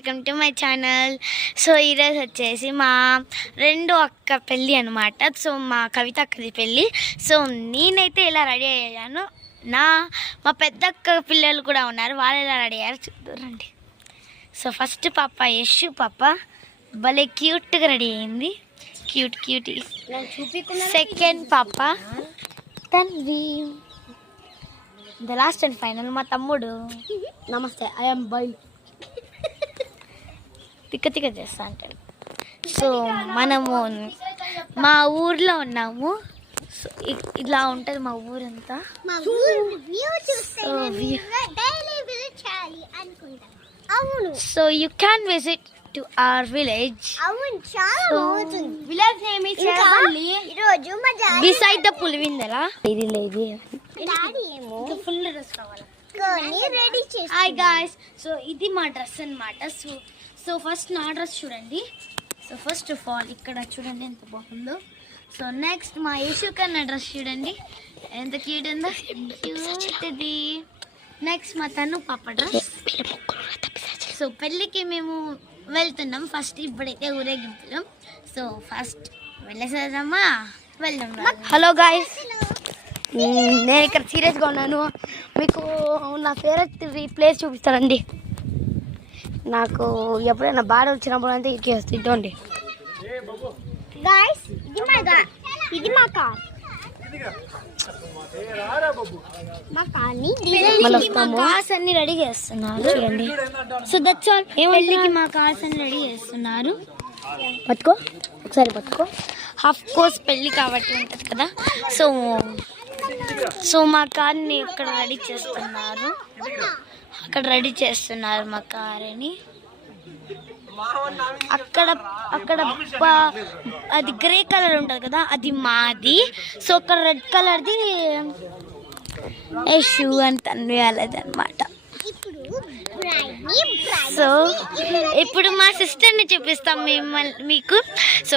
Welcome to my channel. So ఈరోజు వచ్చేసి మా రెండో అక్క పెళ్ళి అనమాట. సో మా కవిత అక్కది పెళ్ళి. సో నేనైతే ఇలా రెడీ అయ్యాను, మా పెద్ద అక్క పిల్లలు కూడా ఉన్నారు, వాళ్ళు ఎలా రెడీ అయ్యారు చూద్దారండి. సో ఫస్ట్ పాప యశు పాప భలే క్యూట్గా రెడీ అయింది, క్యూటీ. సెకండ్ పాప Tanvi. The last and final మా తమ్ముడు. నమస్తే, ఐఎమ్ బైల్. తిక్క చేస్తా అంటాడు. సో మనము మా ఊర్లో ఉన్నాము. సో ఇలా ఉంటుంది మా ఊరంతా. So you can visit to our village. Village name is ఈరోజు బిసైడ్ ద పులివిందల ఇది లేదు. ఫుల్ డ్రెస్ కావాలి. హాయ్ గాయ్స్, సో ఇది మా డ్రెస్ అన్నమాట. సో ఫస్ట్ నా డ్రెస్ చూడండి. సో ఫస్ట్ ఆఫ్ ఆల్ ఇక్కడ చూడండి ఎంత బాగుందో. సో నెక్స్ట్ మా యశు కన్నా డ్రెస్ చూడండి ఎంత క్యూట్ ఉందో, క్యూట్ ఇది. నెక్స్ట్ మా తను పాప డ్రెస్. సో పెళ్ళికి మేము వెళ్తున్నాం ఫస్ట్, ఇప్పుడైతే ఊరేగింపులు. సో ఫస్ట్ వెళ్ళేసేద్దామా, వెళ్దాం. హలో గాయస్, నేను ఇక్కడ సీరియస్గా ఉన్నాను. మీకు నా ఫేవరెట్ ప్లేస్ చూపిస్తానండి. నాకు ఎప్పుడైనా బాధ వచ్చినప్పుడు అంతా ఇక్కడికి వస్తుంది. ఇద్దండి గాయస్, ఇది మా కార్. మా కార్స్ అన్ని రెడీ చేస్తున్నారు చూడండి. So that's all. పెళ్ళికి మా కార్స్ అన్ని రెడీ చేస్తున్నారు. పట్టుకో, ఒకసారి పట్టుకో. ఆఫ్ కోర్స్ పెళ్ళి కాబట్టి ఉంటుంది కదా. సో మా కార్ని ఇక్కడ రెడీ చేస్తున్నారు, అక్కడ రెడీ చేస్తున్నారు మా కార్ని. అక్కడ అది గ్రే కలర్ ఉంటుంది కదా, అది మాది. సో అక్కడ రెడ్ కలర్ది యశు అని తను వేయాలదన్నమాట. సో ఇప్పుడు మా సిస్టర్ని చూపిస్తాం మీకు. సో